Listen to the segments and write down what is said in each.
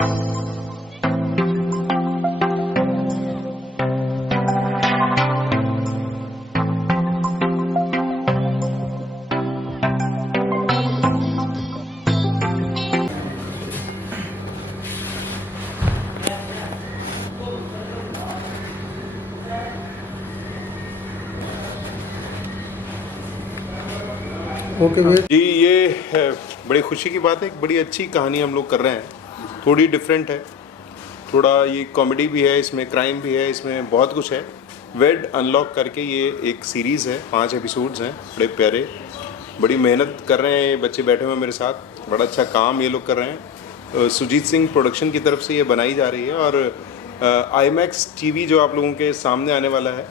Okay जी, ये बड़ी खुशी की बात है। एक बड़ी अच्छी कहानी हम लोग कर रहे हैं, थोड़ी डिफरेंट है, थोड़ा ये कॉमेडी भी है, इसमें क्राइम भी है, इसमें बहुत कुछ है। वेड अनलॉक करके ये एक सीरीज़ है, 5 एपिसोड्स हैं, बड़े प्यारे, बड़ी मेहनत कर रहे हैं ये बच्चे बैठे हुए मेरे साथ, बड़ा अच्छा काम ये लोग कर रहे हैं। सुजीत सिंह प्रोडक्शन की तरफ से ये बनाई जा रही है और आईमैक्स टीवी जो आप लोगों के सामने आने वाला है,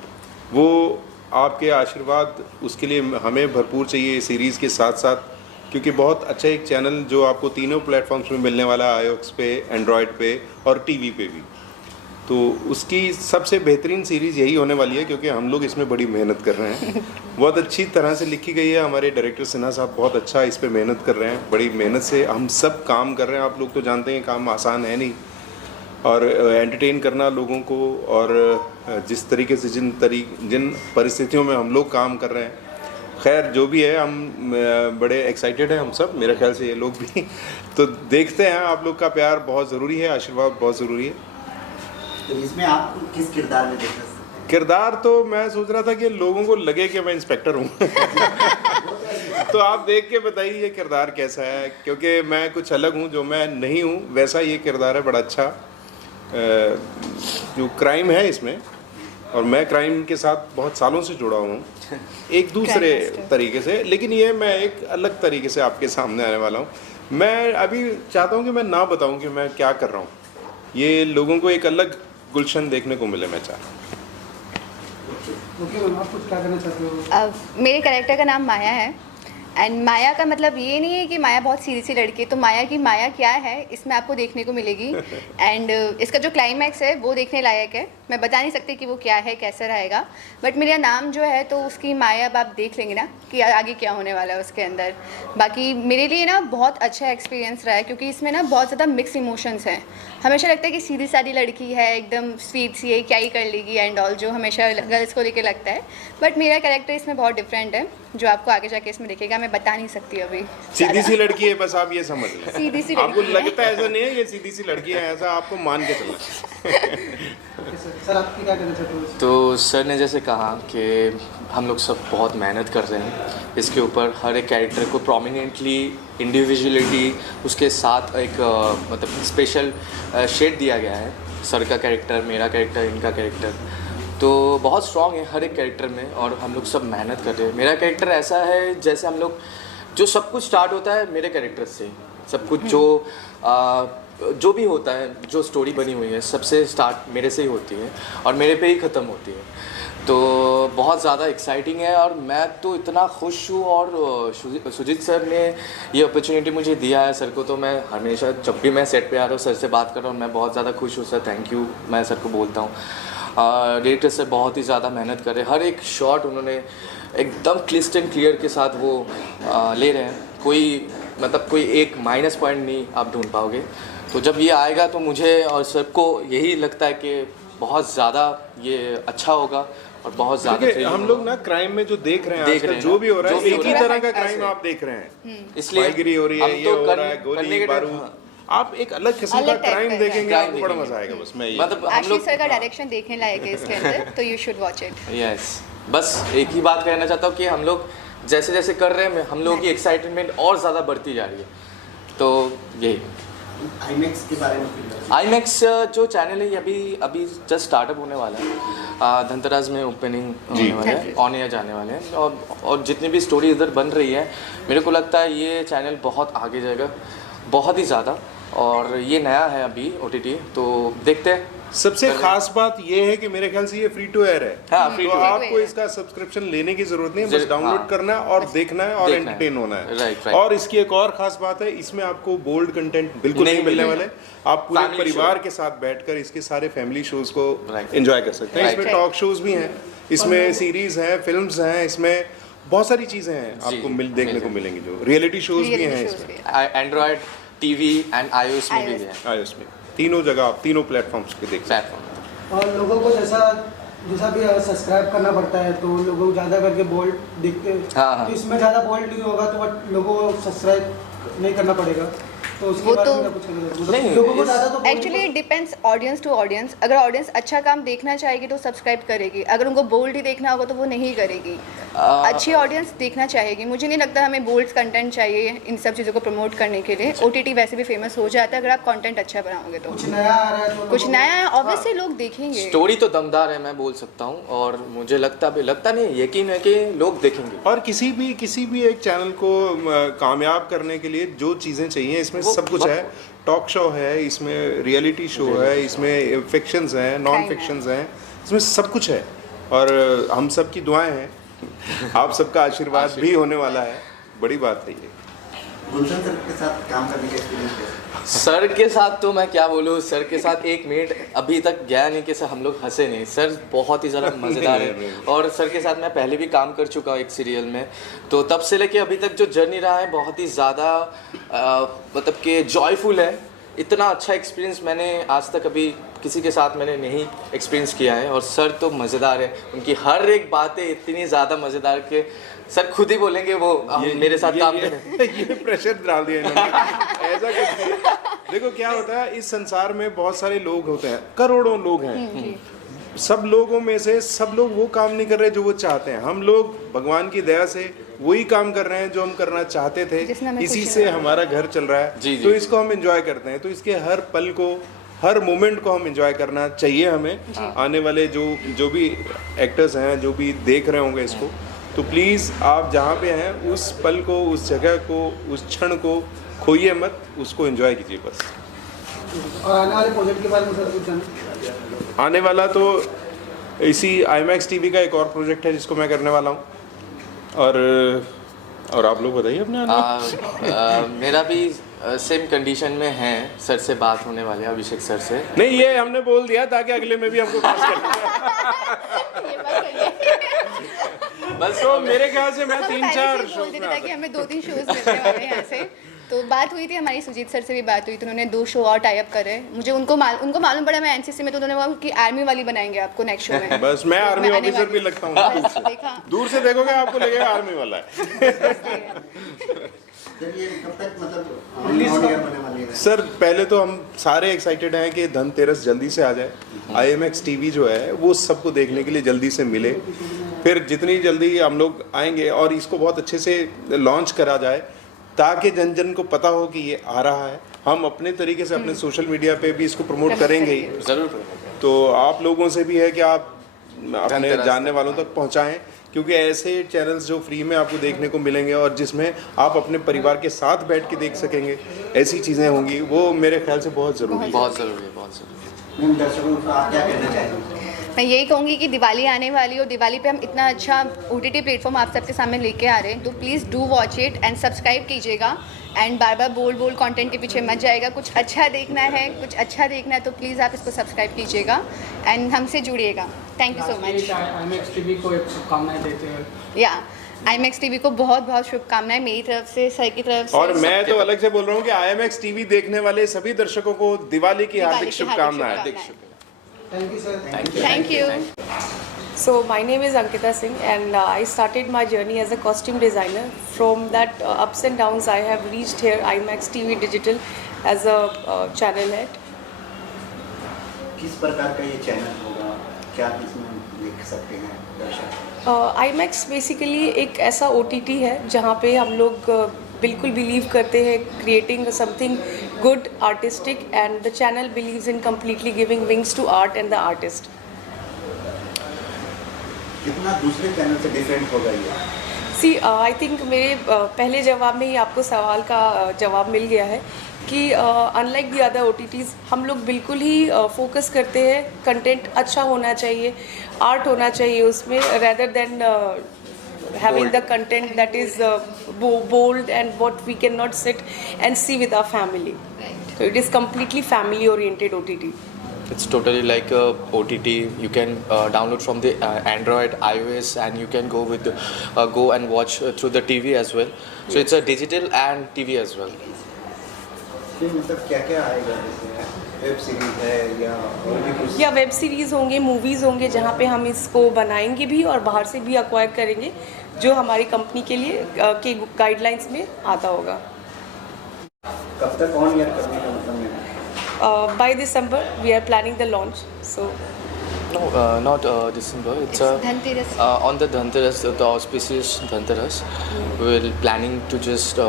वो आपके आशीर्वाद उसके लिए हमें भरपूर चाहिए सीरीज़ के साथ साथ, क्योंकि बहुत अच्छा एक चैनल जो आपको तीनों प्लेटफॉर्म्स में मिलने वाला है, आईओएक्स पे, एंड्रॉयड पे और टीवी पे भी। तो उसकी सबसे बेहतरीन सीरीज़ यही होने वाली है, क्योंकि हम लोग इसमें बड़ी मेहनत कर रहे हैं। बहुत अच्छी तरह से लिखी गई है, हमारे डायरेक्टर सिन्हा साहब बहुत अच्छा इस पर मेहनत कर रहे हैं, बड़ी मेहनत से हम सब काम कर रहे हैं। आप लोग तो जानते हैं काम आसान है नहीं, और एंटरटेन करना लोगों को, और जिस तरीके से जिन परिस्थितियों में हम लोग काम कर रहे हैं, खैर जो भी है, हम बड़े एक्साइटेड हैं हम सब, मेरे ख्याल से ये लोग भी। तो देखते हैं, आप लोग का प्यार बहुत ज़रूरी है, आशीर्वाद बहुत ज़रूरी है। तो इसमें आप किस किरदार में देख सकते हैं? किरदार तो मैं सोच रहा था कि लोगों को लगे कि मैं इंस्पेक्टर हूँ। तो आप देख के बताइए ये किरदार कैसा है, क्योंकि मैं कुछ अलग हूँ, जो मैं नहीं हूँ वैसा ये किरदार है, बड़ा अच्छा। जो क्राइम है इसमें, और मैं क्राइम के साथ बहुत सालों से जुड़ा हूँ, एक दूसरे तरीके से, लेकिन ये मैं एक अलग तरीके से आपके सामने आने वाला हूँ। मैं अभी चाहता हूँ कि मैं ना बताऊँ कि मैं क्या कर रहा हूँ, ये लोगों को एक अलग गुलशन देखने को मिले, मैं चाहता हूँ। ओके मैम, आप कुछ क्या करना चाहते हो? मेरे कैरेक्टर का नाम माया है, एंड माया का मतलब ये नहीं है कि माया बहुत सीधी सी लड़की है, तो माया की माया क्या है इसमें आपको देखने को मिलेगी। एंड इसका जो क्लाइमैक्स है वो देखने लायक है, मैं बता नहीं सकती कि वो क्या है, कैसा रहेगा, बट मेरा नाम जो है तो उसकी माया अब आप देख लेंगे ना कि आगे क्या होने वाला है उसके अंदर। बाकी मेरे लिए ना बहुत अच्छा एक्सपीरियंस रहा है, क्योंकि इसमें ना बहुत ज़्यादा मिक्स इमोशंस हैं। हमेशा लगता है कि सीधी सादी लड़की है, एकदम स्वीट सी है, क्या ही कर लेगी एंड ऑल, जो हमेशा गर्ल्स को लेकर लगता है, बट मेरा कैरेक्टर इसमें बहुत डिफरेंट है, जो आपको आगे जाके इसमें दिखेगा। मैं बता नहीं सकती अभी। सीधी सी लड़की है, बस आप ये समझ लें। सीधी सी आपको लड़की है। लगता है ऐसा नहीं है ये सीधी सी लड़की है, ऐसा आपको मान के चलना। सर आप क्या करना चाहते हो? तो सर ने जैसे कहा कि हम लोग सब बहुत मेहनत कर रहे हैं इसके ऊपर, हर एक कैरेक्टर को प्रोमिनेंटली इंडिविजुअलिटी उसके साथ एक मतलब स्पेशल शेड दिया गया है। सर का कैरेक्टर, मेरा कैरेक्टर, इनका कैरेक्टर तो बहुत स्ट्रॉन्ग है हर एक कैरेक्टर में, और हम लोग सब मेहनत कर रहे हैं। मेरा कैरेक्टर ऐसा है जैसे हम लोग, जो सब कुछ स्टार्ट होता है मेरे कैरेक्टर से, सब कुछ जो भी होता है, जो स्टोरी बनी हुई है सबसे स्टार्ट मेरे से ही होती है और मेरे पे ही ख़त्म होती है। तो बहुत ज़्यादा एक्साइटिंग है, और मैं तो इतना खुश हूँ, और सुजीत सर ने ये अपॉर्चुनिटी मुझे दिया है सर को, तो मैं हमेशा जब भी मैं सेट पे आ रहा हूँ सर से बात कर रहा हूँ, मैं बहुत ज़्यादा खुश हूँ। सर थैंक यू मैं सर को बोलता हूँ। डायरेक्टर सर बहुत ही ज़्यादा मेहनत कर रहे हैं, हर एक शॉट उन्होंने एकदम क्लिस्ट एंड क्लियर के साथ वो ले रहे हैं, कोई एक माइनस पॉइंट नहीं आप ढूंढ पाओगे। तो जब ये आएगा तो मुझे और सबको यही लगता है कि बहुत ज़्यादा ये अच्छा होगा, और बहुत ज़्यादा हम लोग ना क्राइम में जो देख रहे हैं आजकल, जो भी हो रहा है, एक ही तरह का क्राइम आप देख रहे हैं, इसलिए गिरी हो रही है, ये हो रहा है, गोली बारूद, आप एक अलग किस्म का क्राइम देखेंगे, आपको बड़ा मजा आएगा। बस मैं मतलब हम आशीष लोग सर का डायरेक्शन देखने लायक है इसके अंदर, तो you should watch it. Yes, बस एक ही बात कहना चाहता हूँ कि हम लोग जैसे जैसे कर रहे हैं, हम लोगों की एक्साइटमेंट और ज़्यादा बढ़ती जा रही है। तो यही आईमैक्स के बारे में आईमैक्स जो चैनल है ये अभी जस्ट स्टार्टअप होने वाला है, धनतेरस में ओपनिंग होने वाला है, ऑन एयर जाने वाले हैं, और जितनी भी स्टोरी इधर बन रही है मेरे को लगता है ये चैनल बहुत आगे जाएगा, बहुत ही ज़्यादा, और ये नया है अभी OTT, तो देखते हैं। सबसे खास बात ये है कि मेरे ख्याल से ये फ्री टू एयर है, हाँ, free तो to air आपको इसका सब्सक्रिप्शन लेने की जरूरत नहीं है, बस डाउनलोड करना है और देखना है और एंटरटेन होना है। राइट। और इसकी एक और खास बात है, इसमें आपको बोल्ड कंटेंट बिल्कुल नहीं मिलने वाले, आप पूरे परिवार के साथ बैठकर इसके सारे फैमिली शोज को एंजॉय कर सकते हैं। इसमें टॉक शोज भी हैं, इसमें सीरीज हैं, फिल्म्स हैं, इसमें बहुत सारी चीजें हैं आपको देखने को मिलेंगी, जो रियलिटी शोज भी हैं इसमें। एंड्रॉयड टीवी एंड iOS में भी iOS। है iOS में तीनों जगह आप तीनों प्लेटफॉर्म्स पे देख सकते प्लेटफॉर्म। और लोगों को जैसा जैसा भी सब्सक्राइब करना पड़ता है, तो लोगों ज़्यादा करके बोल्ड दिखते हैं। हाँ। तो इसमें ज़्यादा बोल्ड नहीं होगा, तो what लोगों को सब्सक्राइब नहीं करना पड़ेगा। तो उसके वो बारे तो- में क्या कुछ कहना चाहोगे? नहीं, लोगों को इस- ज़्यादा तो bold actually it depends audience to audience. अगर ऑडियंस अच्छा काम देखना चाहेगी तो सब्सक्राइब करेगी, अगर उनको बोल्ड ही देखना होगा तो वो नहीं करेगी। अच्छी ऑडियंस देखना चाहेगी। मुझे नहीं लगता हमें बोल्ड कंटेंट चाहिए इन सब चीज़ों को प्रमोट करने के लिए। OTT वैसे भी फेमस हो जाता है अगर आप कंटेंट अच्छा बनाओगे तो। कुछ नया आ रहा है तो कुछ लोगों नया है ऑब्वियसली लोग देखेंगे। स्टोरी तो दमदार है मैं बोल सकता हूँ, और मुझे लगता नहीं, यकीन है कि लोग देखेंगे। और किसी भी एक चैनल को कामयाब करने के लिए जो चीज़ें चाहिए इसमें वो सब कुछ है। टॉक शो है, इसमें रियलिटी शो है, इसमें फिक्शंस हैं, नॉन Crime है। फिक्शंस हैं, इसमें सब कुछ है। और हम सब की दुआएं हैं, आप सबका आशीर्वाद भी होने वाला है। बड़ी बात है ये। गुलशन सर के साथ काम करने का एक्सपीरियंस कैसा? सर के साथ तो मैं क्या बोलूँ, सर के साथ 1 मिनट अभी तक गया नहीं कि सर हम लोग हंसे नहीं। सर बहुत ही ज़्यादा मज़ेदार है, और सर के साथ मैं पहले भी काम कर चुका हूँ एक सीरियल में। तो तब से लेके अभी तक जो जर्नी रहा है बहुत ही ज़्यादा मतलब कि जॉयफुल है। इतना अच्छा एक्सपीरियंस मैंने आज तक अभी किसी के साथ मैंने नहीं एक्सपीरियंस किया है। और सर तो मज़ेदार है, उनकी हर एक बातें इतनी ज़्यादा मज़ेदार के सर खुद ही बोलेंगे वो मेरे साथ काम करें। ये प्रेशर डाल दिया इन्होंने। ऐसा कुछ नहीं। देखो क्या होता है, इस संसार में बहुत सारे लोग होते हैं, करोड़ों लोग हैं। सब लोगों में से सब लोग वो काम नहीं कर रहे जो वो चाहते हैं। हम लोग भगवान की दया से वही काम कर रहे हैं जो हम करना चाहते थे। जिसमें हमें इसी खुशी से मिले। हमारा घर चल रहा है। जी, जी। तो इसको हम एंजॉय करते हैं। तो इसके हर पल को, हर मोमेंट को हम एंजॉय करना चाहिए हमें। आने वाले जो भी एक्टर्स हैं, जो भी देख रहे होंगे इसको, तो प्लीज़ आप जहाँ पे हैं उस पल को, उस जगह को, उस क्षण को खोइए मत, उसको एंजॉय कीजिए बस। और आने वाले प्रोजेक्ट के बारे में सर कुछ जानना। आने वाला तो इसी IMAX TV का एक और प्रोजेक्ट है जिसको मैं करने वाला हूँ। और आप लोग बताइए अपने आने वाले। मेरा भी सेम कंडीशन में है, सर से बात होने वाली है, अभिषेक सर से। नहीं, ये हमने बोल दिया ताकि अगले में भी हमको पास कर। ये बात सही है। बस तो मेरे ख्याल से मैं हम 3-4 पहले से ही बोल शोज देते में ताकि हमें 2-3 शोज मिलने वाले हैं यहाँ से। तो बात हुई थी हमारी, सुजीत सर से भी बात हुई थी, उन्होंने 2 शो और टाई अप करे। मुझे उनको मालूम पड़ा मैं NCC में, तो उन्होंने बोला कि आर्मी वाली बनाएंगे आपको नेक्स्ट शो में। बस मैं तो आर्मी आने ऑफिसर वाली भी लगता हूँ ना दूर बस से। देखा। दूर से देखोगे आपको लगेगा आर्मी वाला है। सर ये कब तक मतलब ऑन एयर होने वाली है? सर पहले तो हम सारे एक्साइटेड हैं कि धनतेरस जल्दी से आ जाए। IMAX TV जो है वो सबको देखने के लिए जल्दी से मिले। फिर जितनी जल्दी हम लोग आएंगे और इसको बहुत अच्छे से लॉन्च करा जाए ताकि जन जन को पता हो कि ये आ रहा है। हम अपने तरीके से अपने सोशल मीडिया पे भी इसको प्रमोट करेंगे ही। ज़रूर। तो आप लोगों से भी है कि आप अपने धनतेरस जानने वालों तक पहुंचाएं, क्योंकि ऐसे चैनल्स जो फ्री में आपको देखने को मिलेंगे और जिसमें आप अपने परिवार के साथ बैठ के देख सकेंगे, ऐसी चीज़ें होंगी, वो मेरे ख्याल से बहुत ज़रूरी है। बहुत ज़रूरी है, बहुत ज़रूरी है। मैम दर्शकों को आप क्या कहना चाहेंगे? मैं यही कहूँगी कि दिवाली आने वाली है और दिवाली पे हम इतना अच्छा OTT प्लेटफॉर्म आप सबके सामने लेके आ रहे हैं, तो please do watch it and subscribe कीजिएगा। एंड बार बार बोल्ड कंटेंट के पीछे मत जाएगा। कुछ अच्छा देखना है, कुछ अच्छा देखना है तो प्लीज़ आप इसको सब्सक्राइब कीजिएगा एंड हमसे जुड़िएगा। Thank you so much. IMAX TV को एक शुभकामनाएं देते हैं। या IMAX TV को बहुत बहुत शुभकामनाएं मेरी तरफ से, सर की तरफ से। और मैं तो अलग से बोल रहा हूँ कि IMAX TV देखने वाले सभी दर्शकों को दिवाली की हार्दिक शुभकामनाएं। Thank you sir. Thank you. So my name is Ankita Singh and I started my journey as a costume designer. From that ups and downs I have reached here IMAX TV Digital as a channel head. किस प्रकार का ये channel होगा, क्या इसमें देख सकते हैं दर्शक? IMAX बेसिकली एक ऐसा OTT है जहाँ पे हम लोग बिल्कुल बिलीव करते हैं creating something good artistic and the channel believes in completely giving wings to art and the artist. कितना दूसरे चैनल से डिफरेंट होगा ये? सी आई थिंक मेरे पहले जवाब में ही आपको सवाल का जवाब मिल गया है कि अनलाइक दी अदर OTTs हम लोग बिल्कुल ही फोकस करते हैं कंटेंट अच्छा होना चाहिए, आर्ट होना चाहिए उसमें, rather than having the content that is bold and what we cannot sit and see with our family. So it is completely family oriented OTT. It's totally like a OTT. You can download from the Android, iOS, and you can go with go and watch through the TV as well. So it's a digital and TV as well. इसमें मतलब क्या क्या आएगा, जैसे web series है या और भी कुछ? या वेब सीरीज़ होंगे, मूवीज़ होंगे, जहाँ पे हम इसको बनाएंगे भी और बाहर से भी एक्वायर करेंगे, जो हमारी कंपनी के लिए के गाइडलाइंस में आता होगा। कब तक ऑन ईयर करने का मतलब है? By December we are planning the launch, so No, not December. It's Dhanteras. on the Dhanteras, the auspicious Dhanteras. We're planning to just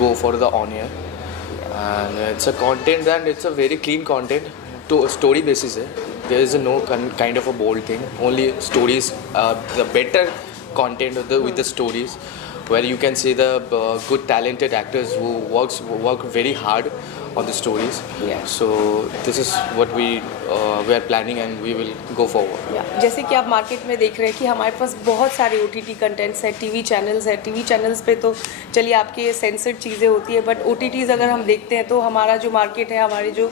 go for the on air, and it's a content and it's a very clean content. To story basis है. There is no kind of a bold thing. Only stories, the better content with the stories, where you can see the good talented actors who work very hard on the stories. Yeah. So this is what we are planning and we will go forward. जैसे कि आप market में देख रहे हैं कि हमारे पास बहुत सारे OTT कंटेंट्स है, टीवी चैनल्स है। टीवी चैनल्स पे तो चलिए आपके सेंसर्ड चीज़ें होती है, बट OTTs अगर हम देखते हैं तो हमारा जो मार्केट है, हमारे जो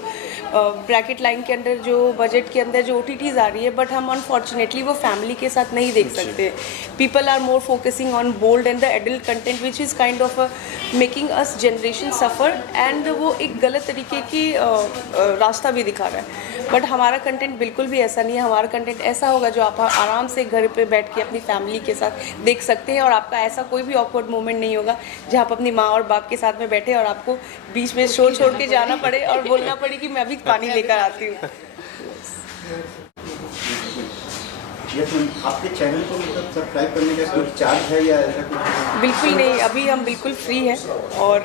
ब्रैकेट लाइन के अंदर, जो बजट के अंदर जो OTTs आ रही है, बट हम अनफॉर्चुनेटली वो फैमिली के साथ नहीं देख सकते। People are more focusing on bold and the adult content which is kind of making us generation suffer, and वो एक गलत तरीके की रास्ता भी दिखा रहा है। बट हमारा कंटेंट बिल्कुल भी ऐसा नहीं है। हमारा कंटेंट ऐसा होगा जो आप आराम से घर पे बैठ के अपनी फैमिली के साथ देख सकते हैं, और आपका ऐसा कोई भी ऑकवर्ड मोमेंट नहीं होगा जहाँ आप अपनी माँ और बाप के साथ में बैठे और आपको बीच में शो छोड़ के जाना पड़े और बोलना पड़े कि मैं अभी पानी लेकर आती हूँ। ये तो आपके चैनल को मतलब सब्सक्राइब करने का कुछ चार्ज है या ऐसा कुछ? बिल्कुल नहीं, अभी हम बिल्कुल फ्री हैं, और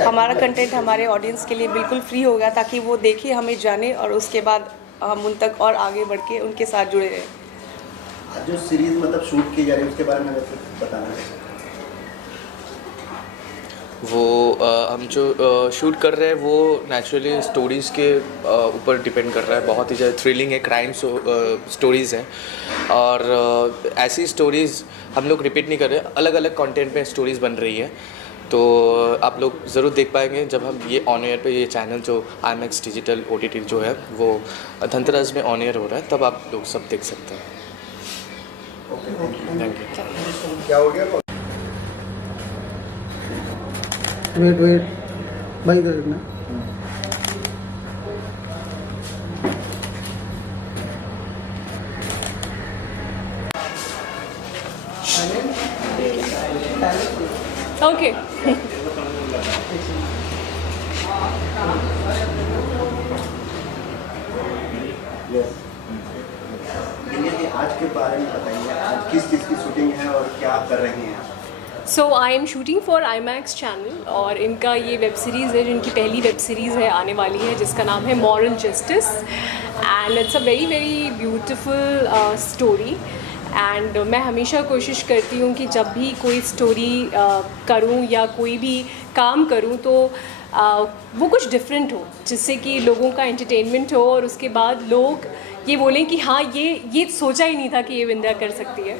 हमारा कंटेंट हमारे ऑडियंस के लिए बिल्कुल फ्री होगा, ताकि वो देखे, हमें जाने, और उसके बाद हम उन तक और आगे बढ़ के उनके साथ जुड़े रहें। जो सीरीज मतलब शूट की जा रही है उसके बारे में बताना है। वो हम जो शूट कर रहे हैं वो नेचुरली स्टोरीज़ के ऊपर डिपेंड कर रहा है। बहुत ही ज़्यादा थ्रिलिंग है, क्राइम स्टोरीज़ हैं, और ऐसी स्टोरीज़ हम लोग रिपीट नहीं कर रहे, अलग अलग कंटेंट पे स्टोरीज़ बन रही है। तो आप लोग ज़रूर देख पाएंगे जब हम ये ऑन एयर पे, ये चैनल जो IMAX डिजिटल OTT जो है वो धनतेरस में ऑन एयर हो रहा है, तब आप लोग सब देख सकते हैं। Thank you. क्या हो गया? वेट भाई इधर देखना। ओके। आज के बारे में बताइए, आज किस चीज़ की शूटिंग है और क्या कर रहे हैं आप? So I am shooting for IMAX channel, और इनका ये वेब सीरीज़ है, जिनकी पहली वेब सीरीज़ है आने वाली है, जिसका नाम है moral justice, and it's a very very beautiful story. And मैं हमेशा कोशिश करती हूँ कि जब भी कोई स्टोरी करूँ या कोई भी काम करूँ तो वो कुछ डिफरेंट हो, जिससे कि लोगों का एंटरटेनमेंट हो, और उसके बाद लोग ये बोलें कि हाँ ये सोचा ही नहीं था कि ये विंध्या कर सकती है।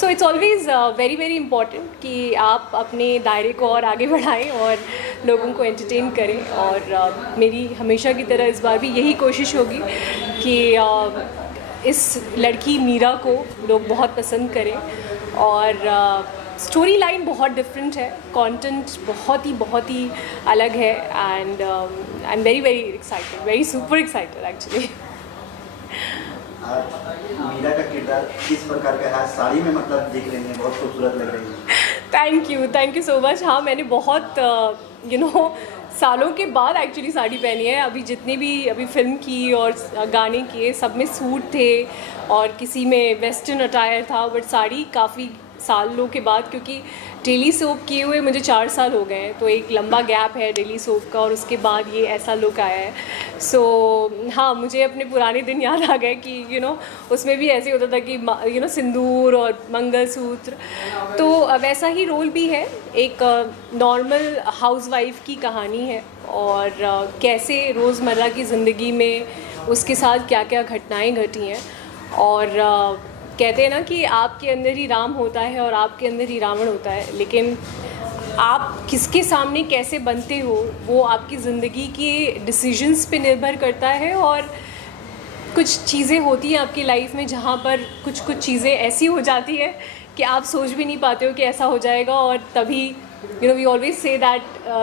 So it's always very very important कि आप अपने दायरे को और आगे बढ़ाएं और लोगों को एंटरटेन करें, और मेरी हमेशा की तरह इस बार भी यही कोशिश होगी कि इस लड़की मीरा को लोग बहुत पसंद करें, और स्टोरी लाइन बहुत डिफरेंट है, कंटेंट बहुत ही अलग है, and I am very very excited, very super excited actually. Meera का किरदार किस प्रकार का है? साड़ी में मतलब दिख रही है, बहुत खूबसूरत लग रही है। Thank you so much. हाँ, मैंने बहुत सालों के बाद एक्चुअली साड़ी पहनी है। अभी जितने भी अभी फिल्म की और गाने किए, सब में सूट थे और किसी में वेस्टर्न अटायर था, बट साड़ी काफ़ी सालों के बाद, क्योंकि डेली सोप किए हुए मुझे 4 साल हो गए हैं, तो एक लंबा गैप है डेली सोप का, और उसके बाद ये ऐसा लुक आया है। सो हाँ, मुझे अपने पुराने दिन याद आ गए कि उसमें भी ऐसे होता था कि सिंदूर और मंगलसूत्र, तो वैसा ही रोल भी है। एक नॉर्मल हाउसवाइफ की कहानी है, और कैसे रोज़मर्रा की ज़िंदगी में उसके साथ क्या क्या घटनाएं घटी हैं, और कहते हैं ना कि आपके अंदर ही राम होता है और आपके अंदर ही रावण होता है, लेकिन आप किसके सामने कैसे बनते हो वो आपकी ज़िंदगी के डिसीजंस पे निर्भर करता है। और कुछ चीज़ें होती हैं आपकी लाइफ में जहाँ पर कुछ चीज़ें ऐसी हो जाती है कि आप सोच भी नहीं पाते हो कि ऐसा हो जाएगा, और तभी you know, we always say that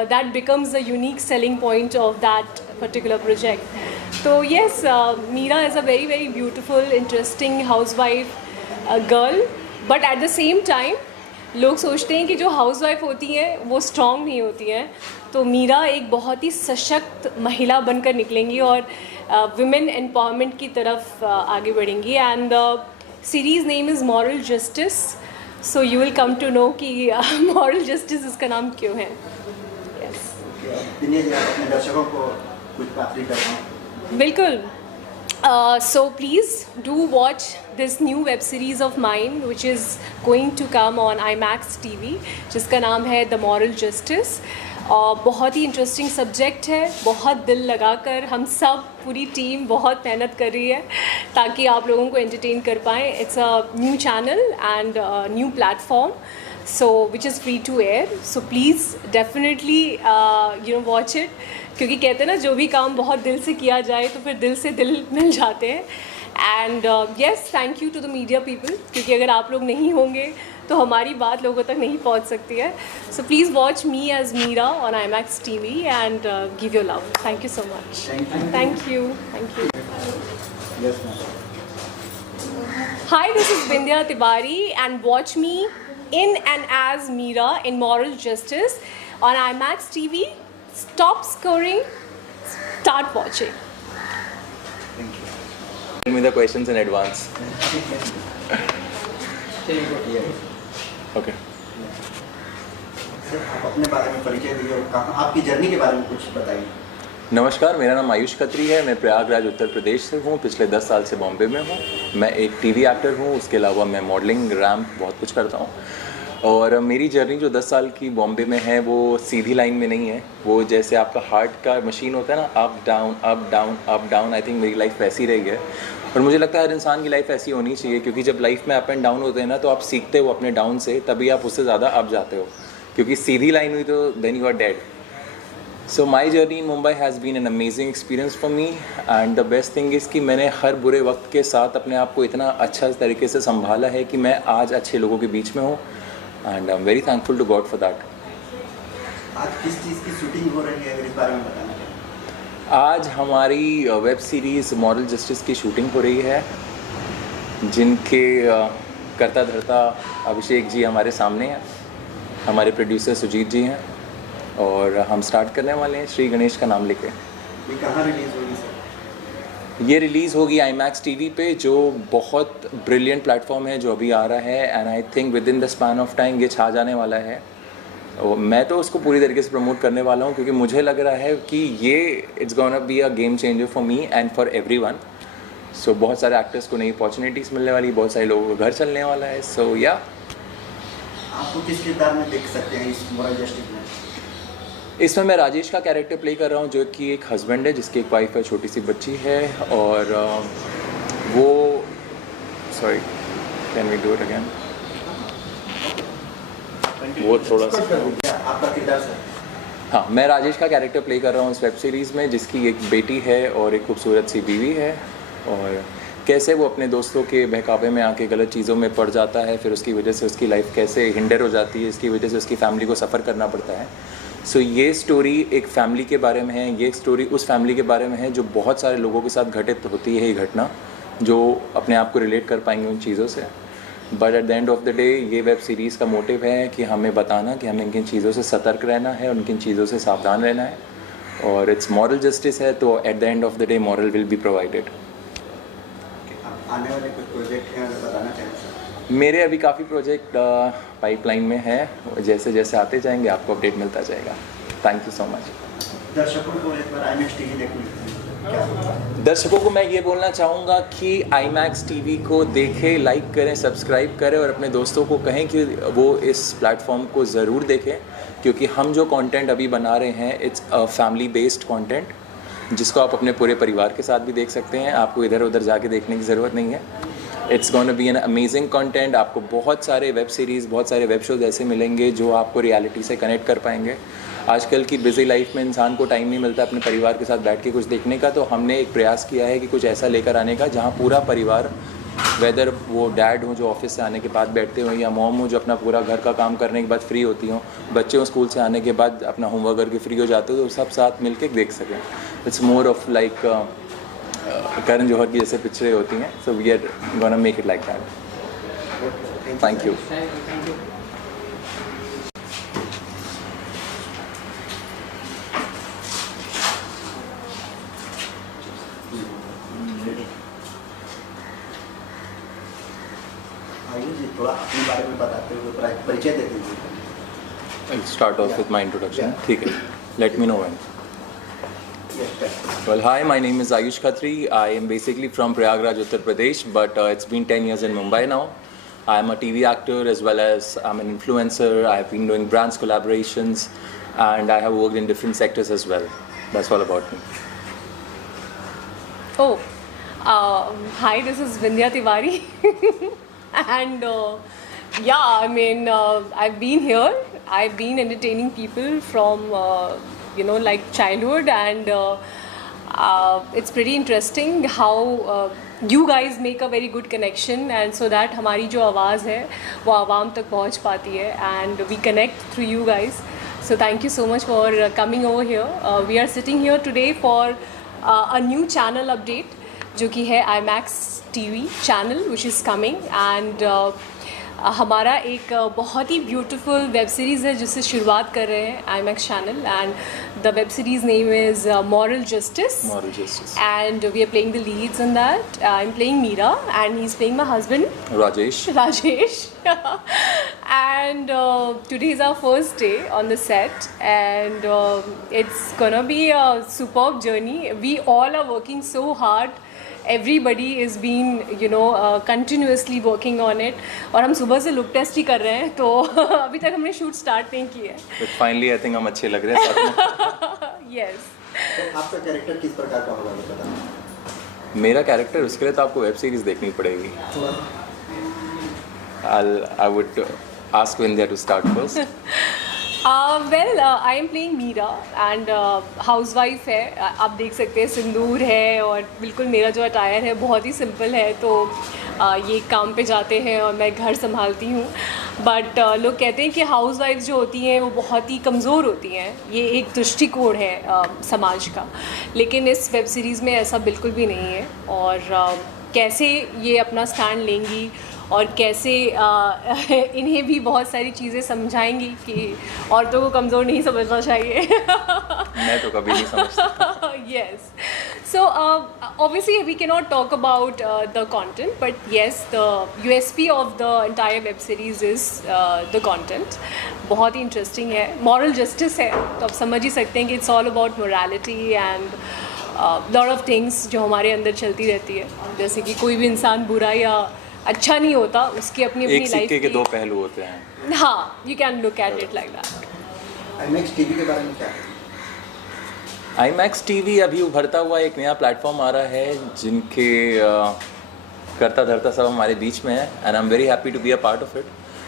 that becomes the unique selling point of that particular project. So yes, Meera is a very very beautiful, interesting housewife girl, but at the same time लोग सोचते हैं कि जो housewife होती हैं वो strong नहीं होती हैं, तो मीरा एक बहुत ही सशक्त महिला बनकर निकलेंगी और विमेन एम्पावरमेंट की तरफ आगे बढ़ेंगी. And series name is moral justice, so you will come to know कि मॉरल जस्टिस इसका नाम क्यों है. यस, अपने दर्शकों को कुछ आखिरी करना. बिल्कुल. So please do watch this new web series of mine which is going to come on IMAX TV, जिसका नाम है The Moral Justice. बहुत ही इंटरेस्टिंग सब्जेक्ट है, बहुत दिल लगाकर हम सब पूरी टीम बहुत मेहनत कर रही है ताकि आप लोगों को एंटरटेन कर पाएँ. It's a new channel and new platform, so which is free to air, so please definitely you know watch it, क्योंकि कहते हैं ना जो भी काम बहुत दिल से किया जाए तो फिर दिल से दिल मिल जाते हैं. And yes, thank you to the media people, क्योंकि अगर आप लोग नहीं होंगे तो हमारी बात लोगों तक नहीं पहुंच सकती है. So please watch me as Meera on IMAX TV and give your love. Thank you so much. Thank you. Yes, ma'am. Hi, this is Bindya Tiwari and watch me in and as Meera in Moral Justice on IMAX TV. Stop scoring, start watching. Thank you. Tell me the questions in advance. Okay. Sir, आप अपने बारे में परिचय दीजिए और आपकी journey के बारे में कुछ बताइए. नमस्कार, मेरा नाम आयुष खत्री है. मैं प्रयागराज उत्तर प्रदेश से हूँ. पिछले 10 साल से बॉम्बे में हूँ. मैं एक टीवी एक्टर हूँ. उसके अलावा मैं मॉडलिंग, रैम्प बहुत कुछ करता हूँ. और मेरी जर्नी जो 10 साल की बॉम्बे में है वो सीधी लाइन में नहीं है. वो जैसे आपका हार्ट का मशीन होता है ना, up down up down up down. I think मेरी लाइफ वैसी रही है और मुझे लगता है हर इंसान की लाइफ ऐसी होनी चाहिए, क्योंकि जब लाइफ में अप एंड डाउन होते हैं ना तो आप सीखते हो अपने डाउन से, तभी आप उससे ज़्यादा अप जाते हो. क्योंकि सीधी लाइन हुई तो then you are dead. So my journey in Mumbai has been an amazing experience for me. And the best thing is कि मैंने हर बुरे वक्त के साथ अपने आप को इतना अच्छा तरीके से संभाला है कि मैं आज अच्छे लोगों के बीच में हूँ. And I am very thankful to God for that. आज किस चीज़ की शूटिंग हो रही है, अगर इस बारे में बताना चाहें. आज हमारी वेब सीरीज़ मॉरल जस्टिस की शूटिंग हो रही है, जिनके करता धरता अभिषेक जी हमारे सामने हैं, हमारे प्रोड्यूसर सुजीत जी हैं, और हम स्टार्ट करने वाले हैं श्री गणेश का नाम लेके. ये कहाँ रिलीज़ होगी सर? ये रिलीज़ होगी IMAX TV पे, जो बहुत ब्रिलियंट प्लेटफॉर्म है जो अभी आ रहा है. And I think with in the span of time ये छा जाने वाला है. और मैं तो उसको पूरी तरीके से प्रमोट करने वाला हूँ, क्योंकि मुझे लग रहा है कि ये it's gonna be a game changer for me and for everyone. So बहुत सारे एक्टर्स को नई अपॉर्चुनिटीज़ मिलने वाली, बहुत सारे लोगों का घर चलने वाला है. सो या आपको किस किरदार में देख सकते हैं इस मॉरल जस्टिस में? इसमें मैं राजेश का कैरेक्टर प्ले कर रहा हूँ, जो कि एक हस्बैंड है जिसकी एक वाइफ है, छोटी सी बच्ची है. और वो sorry, can we do it again? वो थोड़ा सा आपका किरदार सर? हाँ, मैं राजेश का कैरेक्टर प्ले कर रहा हूँ इस वेब सीरीज़ में, जिसकी एक बेटी है और एक खूबसूरत सी बीवी है. और कैसे वो अपने दोस्तों के बहकावे में आके गलत चीज़ों में पड़ जाता है, फिर उसकी वजह से उसकी लाइफ कैसे हिंडर हो जाती है, इसकी वजह से उसकी फैमिली को सफ़र करना पड़ता है. सो ये स्टोरी एक फैमिली के बारे में है. ये स्टोरी उस फैमिली के बारे में है जो बहुत सारे लोगों के साथ घटित होती है, ये घटना, जो अपने आप को रिलेट कर पाएंगे उन चीज़ों से. But at the end of the day ये वेब सीरीज़ का मोटिव है कि हमें बताना कि हमें किन चीज़ों से सतर्क रहना है और किन चीज़ों से सावधान रहना है. और इट्स मॉरल जस्टिस है, तो at the end of the day moral will be provided. आने वाले कुछ प्रोजेक्ट हैं, अगर बताना चाहें सर? मेरे अभी काफ़ी प्रोजेक्ट पाइपलाइन में है. जैसे जैसे आते जाएंगे आपको अपडेट मिलता जाएगा. Thank you so much. दर्शकों को एक बार IMAX TV देखने क्या होगा? दर्शकों को मैं ये बोलना चाहूँगा कि IMAX TV को देखें, लाइक करें, सब्सक्राइब करें और अपने दोस्तों को कहें कि वो इस प्लेटफॉर्म को ज़रूर देखें, क्योंकि हम जो कंटेंट अभी बना रहे हैं it's a family based content, जिसको आप अपने पूरे परिवार के साथ भी देख सकते हैं. आपको इधर उधर जाके देखने की ज़रूरत नहीं है. It's gonna B an amazing content. आपको बहुत सारे वेब सीरीज़, बहुत सारे वेब शोज़ ऐसे मिलेंगे जो आपको रियलिटी से कनेक्ट कर पाएंगे. आजकल की बिज़ी लाइफ में इंसान को टाइम नहीं मिलता अपने परिवार के साथ बैठ के कुछ देखने का, तो हमने एक प्रयास किया है कि कुछ ऐसा लेकर आने का जहाँ पूरा परिवार वेदर वो डैड हो जो ऑफिस से आने के बाद बैठते हो या मॉम हो जो अपना पूरा घर का काम करने के बाद फ्री होती हो, बच्चे हो स्कूल से आने के बाद अपना होमवर्क करके फ्री हो जाते हो, तो सब साथ मिलके देख सकें. It's more of like Karan Johar की जैसे पिक्चरें होती हैं. So we are gonna make it like that. Thank you. Ayush ji थोड़ा अपने बारे में बताते हुए परिचय देते हुए. I'll start off with my introduction. ठीक है. Let me know when. Well, hi, my name is Ayush Khatri. I am basically from Prayagraj, Uttar Pradesh, but it's been 10 years in Mumbai now. I am a TV actor as well as I'm an influencer. I have been doing brands collaborations and I have worked in different sectors as well. That's all about me. Oh, hi, this is Vindhya Tiwari. And yeah, I mean, I've been here. I've been entertaining people from, like childhood, and it's pretty interesting how you guys make a very good connection, and so that हमारी जो आवाज़ है वो आवाम तक पहुंच पाती है, and we connect through you guys. So thank you so much for coming over here. We are sitting here today for a new channel update, जो कि है IMAX TV channel which is coming, and हमारा एक बहुत ही beautiful web series है जिससे शुरुआत कर रहे हैं IMAX channel, and the web series name is moral justice. And we are playing the leads in that. I am playing Meera and he is playing my husband Rajesh. And today is our first day on the set, and it's gonna be a superb journey. We all are working so hard. Everybody is been continuously working on it. और हम सुबह से look test ही कर रहे हैं, तो अभी तक हमने शूट स्टार्ट नहीं किया है. But finally I think हम अच्छे लग रहे हैं साथ में. Yes. तो आपका कैरेक्टर किस प्रकार का होगा बताना. मेरा कैरेक्टर, उसके लिए तो आपको वेब सीरीज़ देखनी पड़ेगी. I would ask Vindhya to start first. I am playing Meera, and housewife है. आप देख सकते हैं सिंदूर है, और बिल्कुल मेरा जो अटायर है बहुत ही सिंपल है. तो ये काम पे जाते हैं और मैं घर संभालती हूँ. बट लोग कहते हैं कि हाउसवाइफ्स जो होती हैं वो बहुत ही कमज़ोर होती हैं. ये एक दृष्टिकोण है समाज का, लेकिन इस वेब सीरीज़ में ऐसा बिल्कुल भी नहीं है. और कैसे ये अपना स्टैंड लेंगी और कैसे इन्हें भी बहुत सारी चीज़ें समझाएंगी कि औरतों को कमज़ोर नहीं समझना चाहिए. मैं तो कभी नहीं समझता. Yes. So obviously we cannot talk about the content, but yes, the USP of the entire web series is the content. बहुत ही इंटरेस्टिंग है. मॉरल जस्टिस है, तो आप समझ ही सकते हैं कि it's all about morality and lot of things जो हमारे अंदर चलती रहती है. जैसे कि कोई भी इंसान बुरा या अच्छा नहीं होता, उसकी अपनी अपनी लाइफ के दो पहलू होते हैं. हाँ, you can look at it like that. IMAX TV के बारे में क्या है? IMAX TV अभी उभरता हुआ एक नया प्लेटफॉर्म आ रहा है जिनके करता धरता सब हमारे बीच में है, and I am very happy to be a part of it.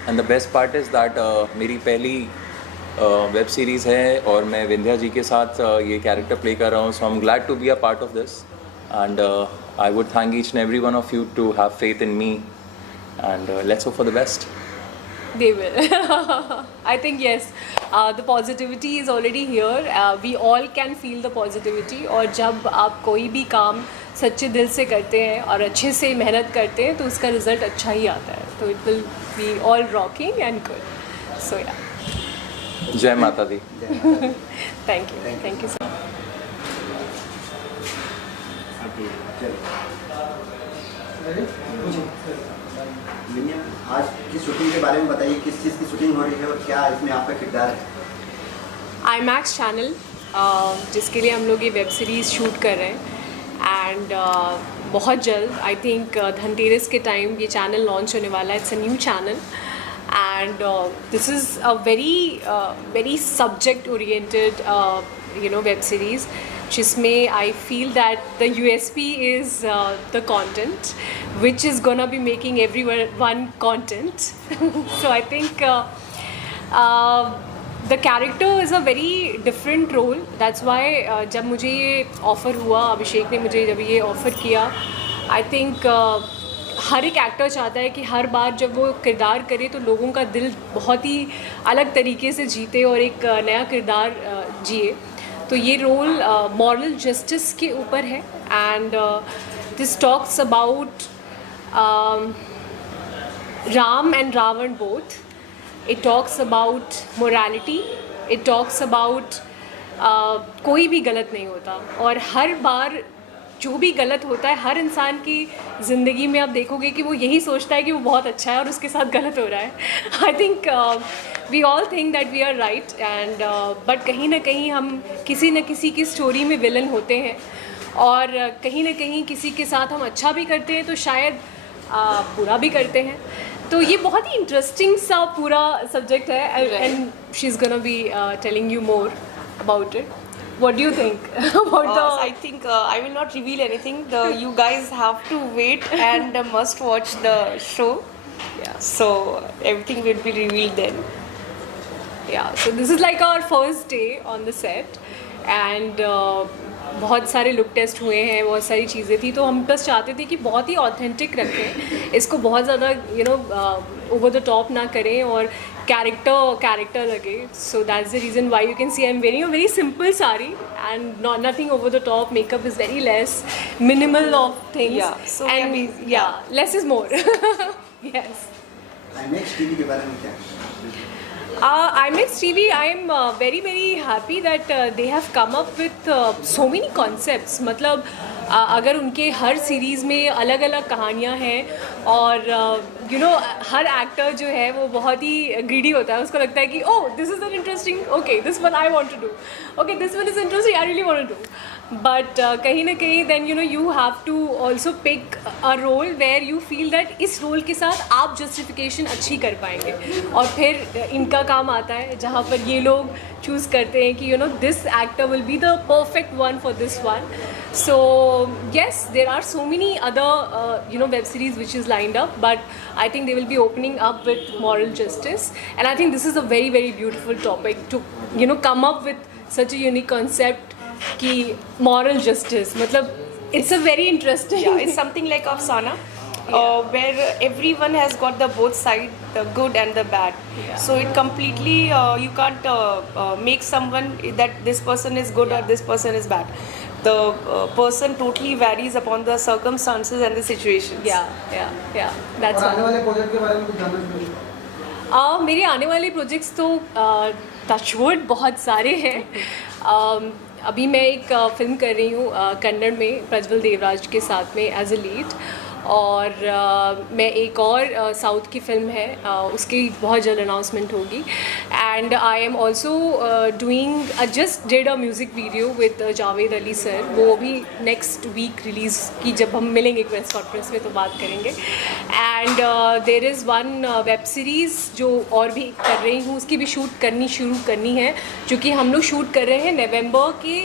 And the best part is that मेरी पहली वेब सीरीज़ है और मैं विंध्या जी के साथ ये कैरेक्टर प्ले कर रहा हूँ. So I am glad to be a part of this, and I would thank each and every one of you to have faith in me, and let's hope for the best. They will. I think yes, the positivity is already here. We all can feel the positivity. और जब आप कोई भी काम सच्चे दिल से करते हैं और अच्छे से मेहनत करते हैं तो उसका रिज़ल्ट अच्छा ही आता है. तो it will be all rocking and good. So yeah. जय माता दी. Thank you so much. आज की शूटिंग के बारे में बताइए, किस चीज़ की शूटिंग हो रही है और क्या इसमें आपका किरदार है? IMAX चैनल, जिसके लिए हम लोग ये वेब सीरीज़ शूट कर रहे हैं, एंड बहुत जल्द आई थिंक धनतेरस के टाइम ये चैनल लॉन्च होने वाला है. It's a new channel, and this is a very subject oriented web series, जिसमें I feel that the USP is the content, which is gonna be making everyone content. So I think the character is a very different role. That's why जब मुझे ये offer हुआ, अभिषेक ने मुझे जब ये offer किया, I think हर एक एक्टर चाहता है कि हर बार जब वो किरदार करे तो लोगों का दिल बहुत ही अलग तरीके से जीते और एक नया किरदार जिए। तो ये रोल मॉरल जस्टिस के ऊपर है and this talks about Ram and Ravan both. It talks about morality, it talks about कोई भी गलत नहीं होता और हर बार जो भी गलत होता है हर इंसान की ज़िंदगी में आप देखोगे कि वो यही सोचता है कि वो बहुत अच्छा है और उसके साथ गलत हो रहा है। I think we all think that we are right and but कहीं ना कहीं हम किसी न किसी की स्टोरी में विलन होते हैं और कहीं ना कहीं किसी के साथ हम अच्छा भी करते हैं तो शायद बुरा भी करते हैं। तो ये बहुत ही इंटरेस्टिंग सा पूरा सब्जेक्ट है and she is gonna be telling you more about it. What do you think about the? I think I will not reveal anything. You guys have to wait and must watch the show. Yeah. So everything will be revealed then. Yeah. So this is like our first day on the set, and बहुत सारे look test हुए हैं, बहुत सारी चीज़ें थी, तो हम बस चाहते थे कि बहुत ही ऑथेंटिक रखें इसको, बहुत ज़्यादा ओवर द टॉप ना करें और कैरेक्टर लगे. So that's the reason why you can see I am wearing a very simple sari and nothing over the top. Makeup is very less, minimal of things and या less is more. Yes. IMAX TV के बारे में क्या? IMAX TV, I am very happy that they have come up with so many concepts. मतलब अगर उनके हर series में अलग अलग कहानियाँ हैं और हर एक्टर जो है वो बहुत ही ग्रीडी होता है, उसको लगता है कि oh this is an interesting, okay this one I want to do, okay this one is interesting, I really want to do. But कहीं ना कहीं then you have to also pick a role where you feel that इस role के साथ आप justification अच्छी कर पाएंगे, और फिर इनका काम आता है जहाँ पर ये लोग चूज़ करते हैं कि this actor will be the perfect one for this one. So yes, there are so many other web series which is lined up, but I think they will be opening up with moral justice, and I think this is a very beautiful topic to come up with such a unique concept ki moral justice. Matlab it's a very interesting. Yeah, it's something like Afsana. Where everyone has got the both side, the good and the bad. Yeah. So it completely you can't make someone that this person is good or this person is bad. The person totally varies upon the circumstances and the situations. Yeah. That's और आने वाले project के बारे में कुछ जानना चाहिए. मेरे आने वाले प्रोजेक्ट्स तो टचवुड बहुत सारे हैं. अभी मैं एक फिल्म कर रही हूँ कन्नड़ में प्रज्वल देवराज के साथ में एज अ लीड, और मैं एक और साउथ की फिल्म है उसकी बहुत जल्द अनाउंसमेंट होगी. And I am also doing just did a music video with Javed Ali sir. वो भी नेक्स्ट वीक रिलीज़ की, जब हम मिलेंगे प्रेस कॉन्फ्रेंस में तो बात करेंगे. And there is one web series जो और भी कर रही हूँ, उसकी भी शूट शुरू करनी है, जो कि हम लोग शूट कर रहे हैं नवंबर के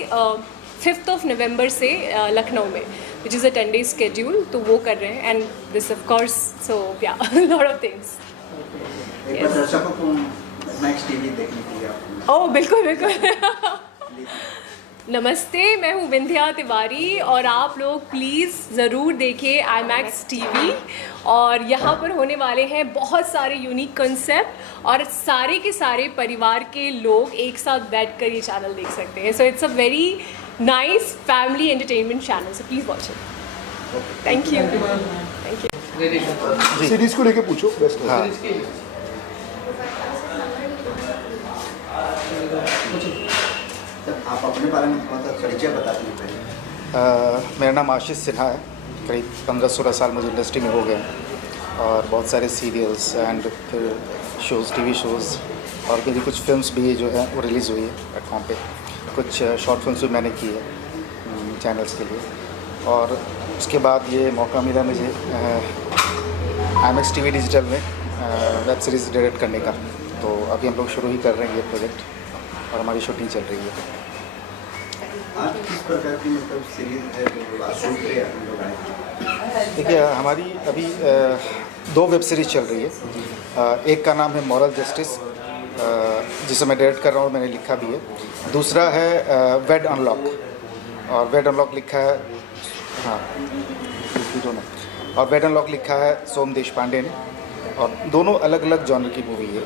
5 नवंबर से लखनऊ में, which is a 10-day schedule. तो वो कर रहे हैं, and this of course, so yeah, lot of things. एक बार दर्शकों को IMAX TV देखने के लिए आप. Oh बिल्कुल. नमस्ते, मैं हूँ विंध्या तिवारी और आप लोग प्लीज़ ज़रूर देखिए IMAX TV. और यहाँ पर होने वाले हैं बहुत सारे यूनिक कंसेप्ट और सारे के सारे परिवार के लोग एक साथ बैठकर ये चैनल देख सकते हैं. So it's a very nice family entertainment channel, so please watch it. Thank you. Series को लेके पूछो बेस्ट. हाँ, आप अपने बारे में थोड़ा सा परिचय बता दें पहले. मेरा नाम आशीष सिन्हा है. करीब 15-16 साल मुझे इंडस्ट्री में हो गए हैं और बहुत सारे सीरियल्स एंड फिर शोज़, टीवी शोज़, और मेरी कुछ फिल्म्स भी जो है वो रिलीज़ हुई है प्लेटफॉर्म पे. कुछ शॉर्ट फिल्म्स भी मैंने की है चैनल्स के लिए, और उसके बाद ये मौका मिला मुझे IMAX TV डिजिटल में वेब सीरीज़ डायरेक्ट करने का. तो अभी हम लोग शुरू ही कर रहे हैं ये प्रोजेक्ट और हमारी शूटिंग चल रही है. आज किस प्रकार की मतलब सीरीज है जो आप शूट रहे हैं लोग आए? देखिए, हमारी अभी 2 वेब सीरीज़ चल रही है. एक का नाम है मॉरल जस्टिस, जिसे मैं डायरेक्ट कर रहा हूँ, मैंने लिखा भी है. दूसरा है वेड अनलॉक, और वेड अनलॉक लिखा है, हाँ और वेड अनलॉक लिखा है सोम देशपांडे ने, और दोनों अलग अलग जॉनर की मूवी है,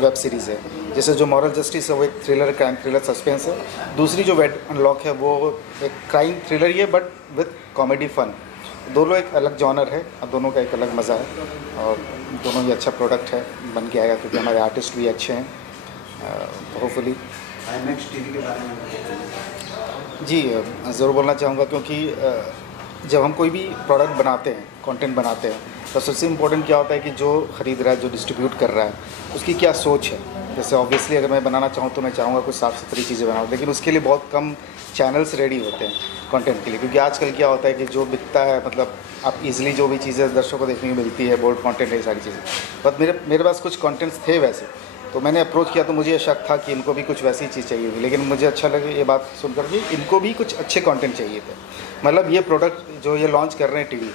वेब सीरीज़ है। जैसे जो मॉरल जस्टिस है वो एक थ्रिलर, क्राइम थ्रिलर सस्पेंस है। दूसरी जो वेड अनलॉक है वो एक क्राइम थ्रिलर ही है बट विद कॉमेडी फन। दोनों एक अलग जॉनर है और दोनों का एक अलग मज़ा है, और दोनों ही अच्छा प्रोडक्ट है, बन के आएगा क्योंकि हमारे आर्टिस्ट भी अच्छे हैं। होपफुली IMAX TV के बारे में जी ज़रूर बोलना चाहूँगा, क्योंकि जब हम कोई भी प्रोडक्ट बनाते हैं, कंटेंट बनाते हैं, तो सबसे इम्पोर्टेंट क्या होता है कि जो ख़रीद रहा है, जो डिस्ट्रीब्यूट कर रहा है, उसकी क्या सोच है। जैसे ऑब्वियसली अगर मैं बनाना चाहूँ तो मैं चाहूँगा कुछ साफ़ सुथरी चीज़ें बनाऊँ, लेकिन उसके लिए बहुत कम चैनल्स रेडी होते हैं कंटेंट के लिए, क्योंकि आजकल क्या होता है कि जो बिकता है, मतलब आप इजीली जो भी चीज़ें दर्शकों को देखने को मिलती है, बोल्ड कंटेंट है, ये सारी चीज़ें। बट मेरे पास कुछ कंटेंट्स थे वैसे, तो मैंने अप्रोच किया तो मुझे ये शक था कि इनको भी कुछ वैसी चीज़ चाहिए थी, लेकिन मुझे अच्छा लगे ये बात सुनकर कि इनको भी कुछ अच्छे कंटेंट चाहिए थे। मतलब ये प्रोडक्ट जो ये लॉन्च कर रहे हैं टीवी,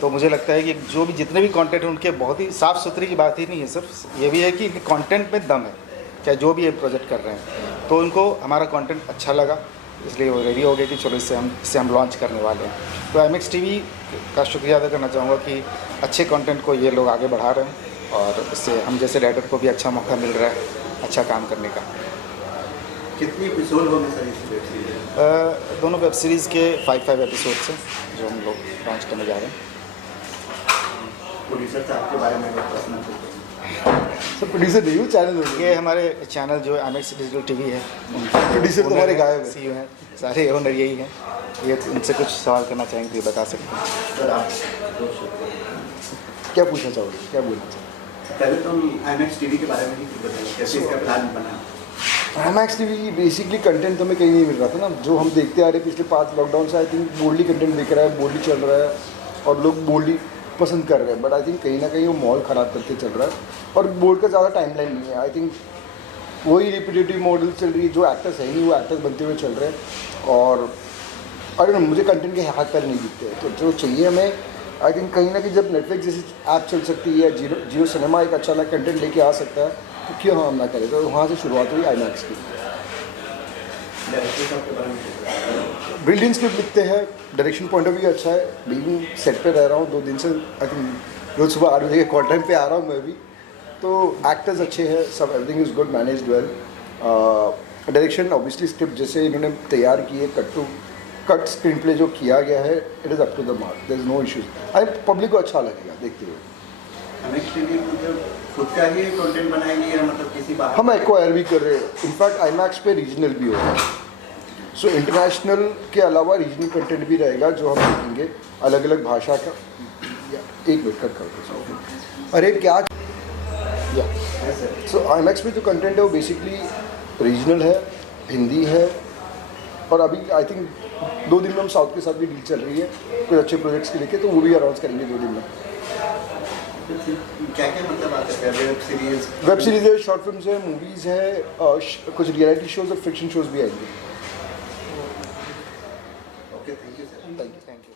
तो मुझे लगता है कि जो भी जितने भी कंटेंट हैं उनके बहुत ही साफ़ सुथरी की बात ही नहीं है, सिर्फ ये भी है कि इनके कंटेंट में दम है, चाहे जो भी ये प्रोजेक्ट कर रहे हैं। तो उनको हमारा कंटेंट अच्छा लगा, इसलिए वो रेडी हो गए कि चलो इससे हम लॉन्च करने वाले हैं। तो IMAX TV का शुक्रिया अदा करना चाहूँगा कि अच्छे कंटेंट को ये लोग आगे बढ़ा रहे हैं, और इससे हम जैसे राइटर को भी अच्छा मौका मिल रहा है अच्छा काम करने का। कितने एपिसोड होंगे सर इस वेब सीरीज? दोनों वेब सीरीज़ के 5 एपिसोड्स हैं जो हम लोग लॉन्च करने जा रहे हैं। प्रोड्यूसर साहब के बारे में अगर पर्सनल सर प्रोड्यूसर नहीं हूँ, चैनल ये हमारे चैनल जो IMAX डिजिटल TV है, प्रोड्यूसर तो हमारे गायब है। CEO हैं, सारे ओनर यही हैं। ये उनसे कुछ सवाल करना चाहेंगे तो ये बता सकते हैं। सर आप क्या पूछना चाहोगे, क्या बोलना चाहोगे? पहले तो IMAX TV के बारे में ही कुछ बताइए, कैसे इसका प्लान बना? IMAX TV बेसिकली कंटेंट तो हमें कहीं नहीं मिल रहा था ना, जो हम देखते आ रहे पिछले 5 लॉकडाउन से। आई थिंक बोल्डली कंटेंट दिख रहा है, बोल्डली चल रहा है और लोग बोल्डली पसंद कर रहे हैं, बट आई थिंक कहीं ना कहीं वो मॉल ख़राब करके चल रहा है, और बोल्ड का ज़्यादा टाइमलाइन नहीं है। आई थिंक वही रिपीटेटिव मॉडल चल रही है, जो एक्टर्स है ही नहीं वो एक्टर्स बनते हुए चल रहे हैं, और अरे मुझे कंटेंट के हाथ पैर नहीं दिखते हैं। तो जो चाहिए हमें, आई थिंक कहीं ना कहीं जब नेटफ्लिक्स जैसी ऐप चल सकती है, जियो सिनेमा एक अच्छा कंटेंट लेके आ सकता है, तो क्यों हम ना करें। तो वहाँ से शुरुआत हुई IMAX की। डायरेक्टर साहब के बारे में ब्रिलियंट स्क्रिप्ट लिखते हैं, डायरेक्शन पॉइंट ऑफ व्यू अच्छा है। बीइंग सेट पे रह रहा हूँ 2 दिन से, आई थिंक रोज़ सुबह 8 बजे के कॉल टाइम पे आ रहा हूँ मैं भी। तो एक्टर्स अच्छे हैं, सब everything is good, managed well. Direction obviously script जैसे इन्होंने तैयार की है, कट स्क्रीन प्ले जो किया गया है, it is up to the mark, there is no issues. I public को अच्छा लगेगा देखते हुए। IMAX TV मतलब खुद का ही कंटेंट बनाएंगे या मतलब किसी बाहर? हम एक्वायर भी कर रहे हैं, इनफैक्ट IMAX पे रीजनल भी होगा। सो इंटरनेशनल के अलावा रीजनल कंटेंट भी रहेगा जो हम देखेंगे, अलग अलग भाषा का। एक मिनट कट कर, अरे क्या या सो IMAX में जो कंटेंट है वो बेसिकली रीजनल है, हिंदी है, और अभी आई थिंक 2 दिन में हम साउथ के साथ भी डील चल रही है कुछ अच्छे प्रोजेक्ट्स के लेके, तो वो भी अनाउंस करेंगे 2 दिन में। क्या क्या मतलब आ सकता है? वेब सीरीज है, शॉर्ट फिल्म्स है, मूवीज़ है, कुछ रियलिटी शोज और फिक्शन शोज भी आएंगे। Okay, thank you sir. Thank you.